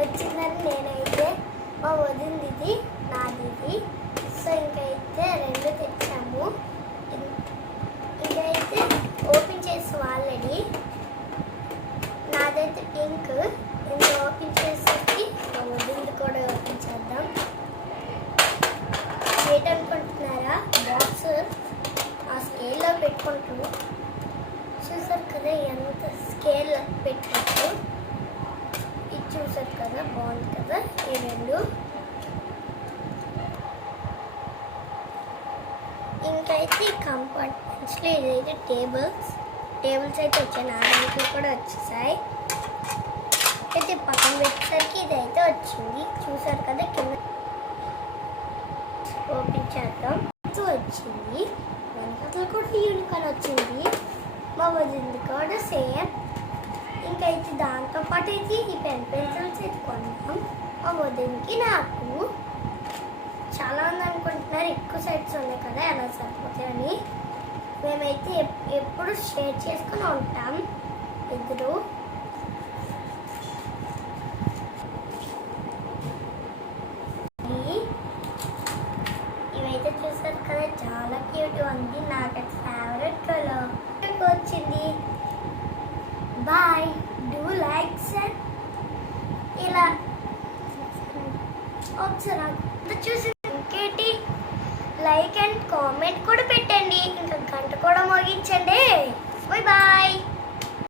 వచ్చిందని నేనైతే మా వదిలింది నాది. సో ఇంకైతే 2 తెచ్చాము. ఇంకైతే ఓపెన్ చేసాం ఆల్రెడీ. నాదైతే పింక్. ఇంకా ఓపెన్ చేసేసి మా వదిలింది కూడా ఓపెన్ చేద్దాం. ఏంటనుకుంటున్నారా, బాక్స్ ఆ స్కేల్లో పెట్టుకుంటూ చూసారు కదా, ఎంత స్కేల్ పెట్టుకుంటూ ఇది చూసారు కదా, బాగుంది కదా ఈ 2. ఇంకైతే కంపార్ట్మెంట్స్లో ఇదైతే టేబుల్స్ అయితే వచ్చాయి, నాలుగు కూడా వచ్చేసాయి. అయితే పక్కన పెట్టేసరికి ఇదైతే వచ్చింది చూసారు కదా, కింద ఓపెన్ చేద్దాం. వచ్చింది వెనకాల కూడా యూనికాన్ వచ్చింది. మా వదిలింది కూడా సేమ్. ఇంకైతే దాంతోపాటు అయితే ఈ పెన్సిల్స్ అయితే కొన్నాం. మా వదిలికి నాకు చాలా మంది అనుకుంటున్నారు ఎక్కువ సెట్స్ ఉన్నాయి కదా ఎలా సరిపోతాయని. మేమైతే ఎప్పుడు షేర్ చేసుకుని ఉంటాం ఇద్దరు. ఇవైతే చూసారు కదా, చాలా క్యూట్ ఉంది. నాకు ఫేవరెట్ కలర్ వచ్చింది. బాయ్, డూ లైక్ సెట్ ఇలా ఒకసారి చూసి ఇంకేంటి లైక్ అండ్ కామెంట్ కూడా పెట్టండి. ఇంకా గంట కూడా మోగించండి. Bye bye.